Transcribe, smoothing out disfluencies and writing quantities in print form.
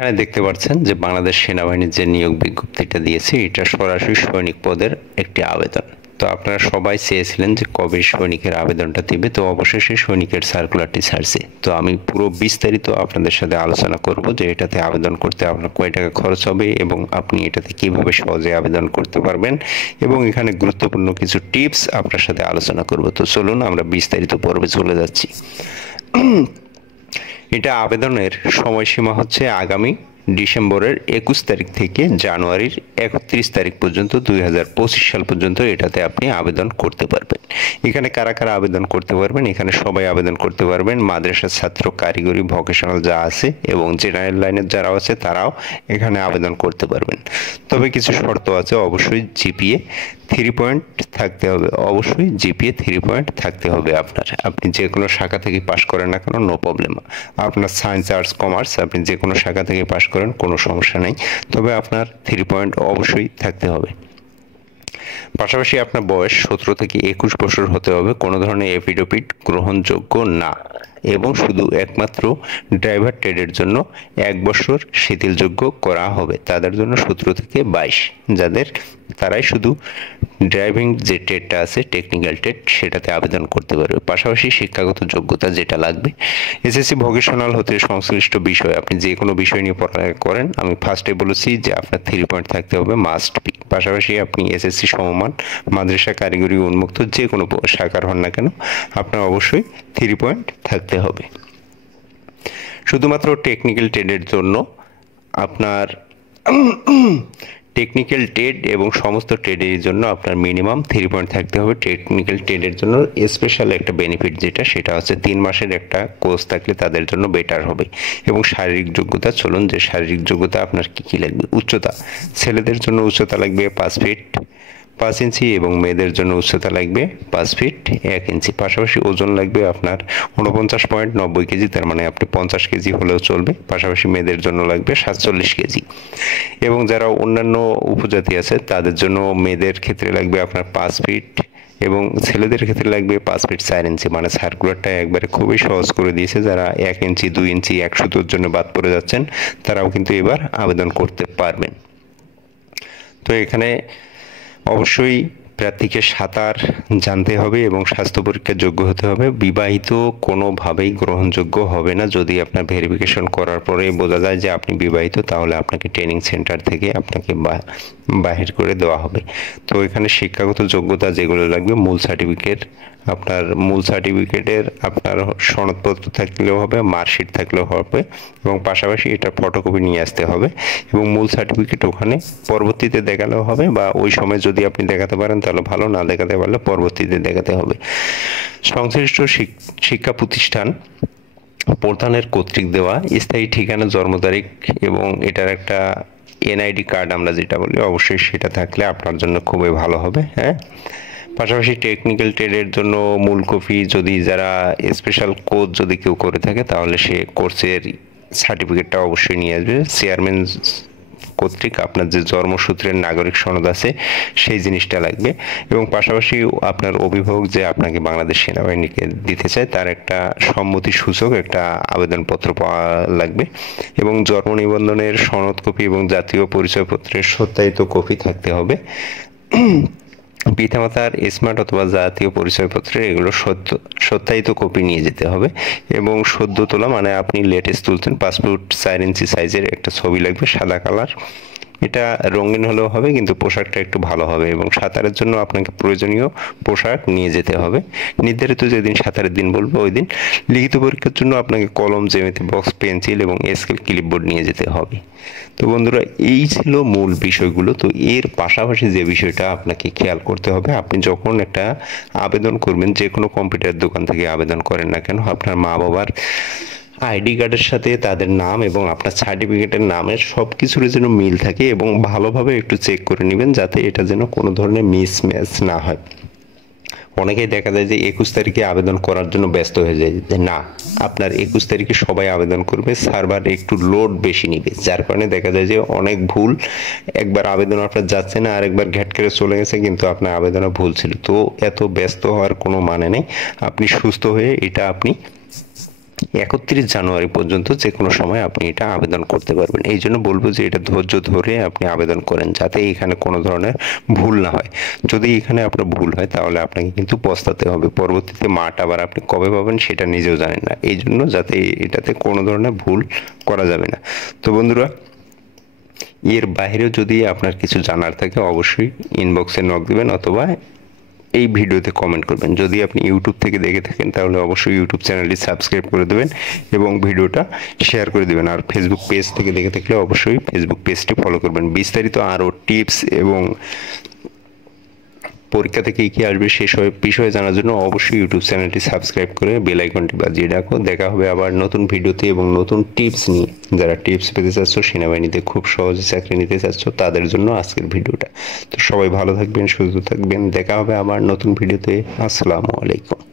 এখানে দেখতে পাচ্ছেন যে বাংলাদেশ সেনাবাহিনীর যে নিয়োগ বিজ্ঞপ্তিটা দিয়েছে এটা সরাসরি সৈনিক পদের একটি আবেদন। তো আপনারা সবাই চেয়েছিলেন যে কবে সৈনিকের আবেদনটা দিবে, তো অবশেষে সৈনিকের সার্কুলারটি ছাড়ছে। তো আমি পুরো বিস্তারিত আপনাদের সাথে আলোচনা করব যে এটাতে আবেদন করতে আপনার কয় টাকা খরচ হবে এবং আপনি এটাতে কিভাবে সহজে আবেদন করতে পারবেন, এবং এখানে গুরুত্বপূর্ণ কিছু টিপস আপনার সাথে আলোচনা করব। তো চলুন আমরা বিস্তারিত পর্বে চলে যাচ্ছি। এটা আবেদনের সময়সীমা হচ্ছে আগামী ডিসেম্বরের 21 তারিখ থেকে জানুয়ারির 31 তারিখ পর্যন্ত 2025 সাল পর্যন্ত এটাতে আপনি আবেদন করতে পারবেন। এখানে কারা কারা আবেদন করতে পারবেন? এখানে সবাই আবেদন করতে পারবেন। মাদ্রাসা ছাত্র, কারিগরি, ভোকেশনাল যা আছে এবং জেনারেল লাইনের যারা আছে তারাও এখানে আবেদন করতে পারবেন। তবে কিছু শর্ত আছে, অবশ্যই জিপিএ 3 পয়েন্ট থাকতে হবে। অবশ্যই জিপিএ 3 পয়েন্ট থাকতে হবে আপনার। আপনি যে কোনো শাখা থেকে পাশ করেন না কেন, নো প্রবলেম। আপনার সায়েন্স, আর্টস, কমার্স আপনি যে কোনো শাখা থেকে পাশ করেন, কোনো সমস্যা নেই। তবে আপনার 3 পয়েন্ট অবশ্যই থাকতে হবে। পাশাপাশি আপনার বয়স 17 থেকে 21 বছর হতে হবে। কোনো ধরনের এফিডেভিট গ্রহণযোগ্য না, এবং শুধু একমাত্র ড্রাইভার ট্রেডের জন্য 1 বছর শিথিলযোগ্য করা হবে। তাদের জন্য 17 থেকে 22 যাদের, তারাই শুধু ড্রাইভিং যে ট্রেডটা আছে টেকনিক্যাল ট্রেড সেটাতে আবেদন করতে পারবে। পাশাপাশি শিক্ষাগত যোগ্যতা যেটা লাগবে, এসএসসি ভোকেশনাল হতে সংশ্লিষ্ট বিষয় আপনি যে কোনো বিষয় নিয়ে পড়ালেখা করেন, আমি ফার্স্টে বলেছি যে আপনার 3 পয়েন্ট থাকতে হবে, মাস্ট বি। পাশাপাশি আপনি এসএসসি সমমান, মাদ্রাসা, কারিগরি, উন্মুক্ত যে কোনো শাখার হন না কেন, আপনার অবশ্যই 3 পয়েন্ট থাকতে হবে। শুধুমাত্র টেকনিক্যাল ট্রেডের জন্য আপনার টেকনিক্যাল ট্রেড এবং সমস্ত ট্রেডের জন্য আপনার মিনিমাম 3 পয়েন্ট থাকতে হবে। টেকনিক্যাল ট্রেডের জন্য স্পেশাল একটা বেনিফিট যেটা, সেটা হচ্ছে 3 মাসের একটা কোর্স থাকলে তাদের জন্য বেটার হবে। এবং শারীরিক যোগ্যতা, চলুন যে শারীরিক যোগ্যতা আপনার কী কী লাগবে। উচ্চতা, ছেলেদের জন্য উচ্চতা লাগবে 5 ফিট 5 ইঞ্চি এবং মেয়েদের জন্য উচ্চতা লাগবে 5 ফিট 1 ইঞ্চি। পাশাপাশি ওজন লাগবে আপনার 49.90 কেজি, তার মানে আপনি 50 কেজি হলেও চলবে। পাশাপাশি মেয়েদের জন্য লাগবে 47 কেজি। এবং যারা অন্যান্য উপজাতি আছে তাদের জন্য মেয়েদের ক্ষেত্রে লাগবে আপনার 5 ফিট এবং ছেলেদের ক্ষেত্রে লাগবে 5 ফিট 4 ইঞ্চি। মানে সার্কুলারটা একবারে খুবই সহজ করে দিয়েছে। যারা 1 ইঞ্চি 2 ইঞ্চি 100 জন্য বাদ পড়ে যাচ্ছেন তারাও কিন্তু এবার আবেদন করতে পারবেন। তো এখানে অবশ্যই প্রার্থীকে সাঁতার জানতে হবে এবং স্বাস্থ্য পরীক্ষার যোগ্য হতে হবে। বিবাহিত কোনোভাবেই গ্রহণযোগ্য হবে না। যদি আপনার ভেরিফিকেশন করার পরে বোঝা যায় যে আপনি বিবাহিত, তাহলে আপনাকে ট্রেনিং সেন্টার থেকে আপনাকে বাহির করে দেওয়া হবে। তো এখানে শিক্ষাগত যোগ্যতা যেগুলো লাগবে, মূল সার্টিফিকেট, আপনার মূল সার্টিফিকেটের আপনার সনদপত্র থাকলেও হবে, মার্কশিট থাকলেও হবে, এবং পাশাপাশি এটা ফটোকপি নিয়ে আসতে হবে। এবং মূল সার্টিফিকেট ওখানে পরবর্তীতে দেখালেও হবে, বা ওই সময় যদি আপনি দেখাতে পারেন তাহলে ভালো, না দেখাতে পারলে পরবর্তীতে দেখাতে হবে। সংশ্লিষ্ট শিক্ষা প্রতিষ্ঠান প্রধানের কর্তৃক দেওয়া স্থায়ী ঠিকানা, জন্ম তারিখ এবং এটার একটা এনআইডি কার্ড আমরা যেটা বলি, অবশ্যই সেটা থাকলে আপনার জন্য খুবই ভালো হবে। হ্যাঁ, পাশাপাশি টেকনিক্যাল ট্রেডের জন্য মূল কপি, যদি যারা স্পেশাল কোর্স যদি কেউ করে থাকে তাহলে সে কোর্সের সার্টিফিকেটটা অবশ্যই নিয়ে আসবে। চেয়ারম্যান কর্তৃক আপনার যে জন্মসূত্রের নাগরিক সনদ আছে সেই জিনিসটা লাগবে। এবং পাশাপাশি আপনার অভিভাবক যে আপনাকে বাংলাদেশ সেনাবাহিনীকে দিতে চায় তার একটা সম্মতি সূচক একটা আবেদনপত্র পাওয়া লাগবে। এবং জন্ম নিবন্ধনের সনদ কপি এবং জাতীয় পরিচয়পত্রের সত্যায়িত কপি থাকতে হবে। পিতামাতার স্মার্ট অথবা জাতীয় পরিচয়পত্রের এগুলো সত্যায়িত কপি নিয়ে যেতে হবে। এবং সদ্য তোলা, মানে আপনি লেটেস্ট তুলছেন, পাসপোর্ট 4 ইঞ্চি সাইজের একটা ছবি লাগবে, সাদা কালার। এটা রঙিন হলেও হবে, কিন্তু পোশাকটা একটু ভালো হবে। এবং সাঁতারের জন্য আপনাকে প্রয়োজনীয় পোশাক নিয়ে যেতে হবে। নির্ধারিত যেদিন সাঁতারের দিন বলবো ওই দিন। লিখিত পরীক্ষার জন্য আপনাকে কলম, জ্যামিতি বক্স, পেন্সিল এবং স্কেল, ক্লিপবোর্ড নিয়ে যেতে হবে। তো বন্ধুরা, এই ছিল মূল বিষয়গুলো। তো এর পাশাপাশি যে বিষয়টা আপনাকে খেয়াল করতে হবে, আপনি যখন একটা আবেদন করবেন, যে কোনো কম্পিউটার দোকান থেকে আবেদন করেন না কেন, আপনার মা বাবার আইডি কার্ডের সাথে তাদের নাম এবং আপনার সার্টিফিকেটের নামের সব কিছুর যেন মিল থাকে, এবং ভালোভাবে একটু চেক করে নেবেন যাতে এটা যেন কোনো ধরনের মিসম্যাচ না হয়। অনেকেই দেখা যায় যে 21 তারিখে আবেদন করার জন্য ব্যস্ত হয়ে যায়, যে না, আপনার 21 তারিখে সবাই আবেদন করবে, সার্ভার একটু লোড বেশি নেবে, যার কারণে দেখা যায় যে অনেক ভুল। একবার আবেদন আপনার যাচ্ছে না, আরেকবার ঘ্যাট করে চলে গেছে, কিন্তু আপনার আবেদনে ভুল ছিল। তো এত ব্যস্ত হওয়ার কোনো মানে নেই। আপনি সুস্থ হয়ে এটা আপনি 31 জানুয়ারি পর্যন্ত যে কোনো সময় আপনি এটা আবেদন করতে পারবেন। এই জন্য বলবো যে এটা ধৈর্য ধরে আপনি আবেদন করেন, যাতে এখানে কোনো ধরনের ভুল না হয়। যদি এখানে আপনার ভুল হয় তাহলে আপনাকে কিন্তু পস্তাতে হবে। পরবর্তীতে মাঠ আবার আপনি কবে পাবেন সেটা নিজেও জানেন না। এই জন্য যাতে এটাতে কোনো ধরনের ভুল করা যাবে না। তো বন্ধুরা, এর বাইরেও যদি আপনার কিছু জানার থাকে অবশ্যই ইনবক্সে নক দিবেন অথবা এই ভিডিওতে কমেন্ট করবেন। যদি আপনি ইউটিউব থেকে দেখে থাকেন তাহলে অবশ্যই ইউটিউব চ্যানেলটি সাবস্ক্রাইব করে দেবেন এবং ভিডিওটা শেয়ার করে দেবেন। আর ফেসবুক পেজ থেকে দেখে থাকলে অবশ্যই ফেসবুক পেজটি ফলো করবেন। বিস্তারিত আরও টিপস এবং পরীক্ষাতে কী আসবে সেসব বিষয়ে জানার জন্য অবশ্যই ইউটিউব চ্যানেলটি সাবস্ক্রাইব করে বেল আইকনটি বাজিয়ে রাখো। দেখা হবে আবার নতুন ভিডিওতে এবং নতুন টিপস নিয়ে। যারা টিপস পেতে চাচ্ছ, সেনাবাহিনীতে খুব সহজে চাকরি নিতে চাচ্ছ, তাদের জন্য আজকের ভিডিওটা। তো সবাই ভালো থাকবেন, সুস্থ থাকবেন। দেখা হবে আবার নতুন ভিডিওতে। আসসালামু আলাইকুম।